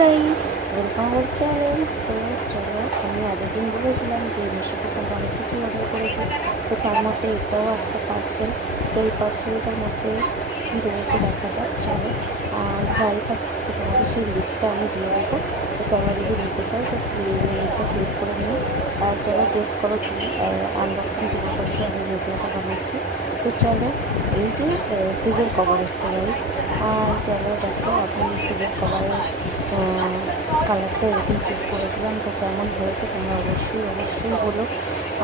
Guys welcome our channel তো চলো, আমি আগের দিন বলেছিলাম যে মিশো থেকে অনেক কিছু অর্ডার করেছি। তো তার মধ্যে এটাও একটা পার্সেল তো এই পার্সেলটার মধ্যে কী রয়েছে দেখা যাক, চলো। আর যাই থাক তো তোমাদের সেই লিঙ্কটা আমি দিয়ে দেবো। তো তোমরা যদি নিতে চাও, তো লিঙ্কটা ক্লিক করে নিও। আর যারা গেস করো কি আনবক্সিং যেটা করছি, আমি ভিডিওটা বানাচ্ছি। তো চলো, এই যে ফ্রিজের কভার এসছে গাইস আর চলো, দেখো আমি ফ্রিজের কভারের কালারটা এটাই চুজ করেছিলাম, তো কেমন হয়েছে তোমরা অবশ্যই অবশ্যই বলো।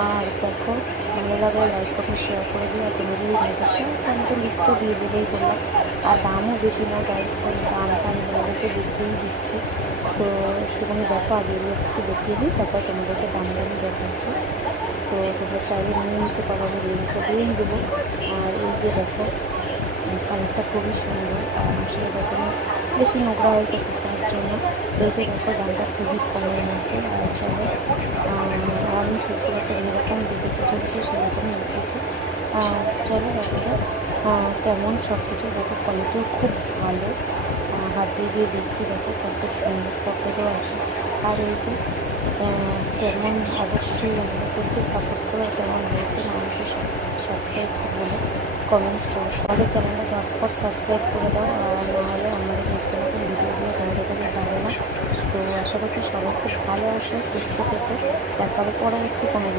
আর দেখো, ভালো লাগলে লাইক করো শেয়ার করে দিও, আর তুমি যদি চাও তাহলে তো লিখতে দিয়ে দিলেই বললাম আর দামও বেশি না গাইস তো দামটা আমি তোমাদেরকে দেখিয়েই দিচ্ছি। তো একটুখানি দেখো, আগে একটু দেখিয়ে দিই, তারপর তোমাদেরকে দাম দামি দেখাচ্ছি। তো তোমরা চাইলে নিয়ে নিতে পারো, আমি লিঙ্কটা দিয়েই দেবো। আর এই যে দেখো, কালারটা খুবই সুন্দর, আর আসলে যখন বেশি নোংরা হয় তো তার জন্য। এই যে দেখো দামটা খুবই কমের মধ্যে আর চলো আমি সুস্থ বাচ্চা যেরকম দেখেছি ছবিতে সেরকম এসেছে। চলো যাক, কেমন সব কিছু দেখো কোয়ালিটিও খুব ভালো। হাত দিয়ে দিয়ে দিচ্ছি দেখো কত সুন্দর পকেটও আছে। আর এই যে কেমন অবশ্যই আমাদেরকে সাপোর্ট করে কেমন হয়েছে মানুষের সাবস্ক্রাইব বলে কমেন্ট করো। আমাদের চ্যানেলটা ঝটপট সাবস্ক্রাইব করে দাও আর নাহলে আমাদের ভিডিওগুলো তোমাদের কাছে যাবে না তো আশা করছি সবাই খুব ভালো আসে সুস্থ থেকে দেখাবে পরে কোনো কমে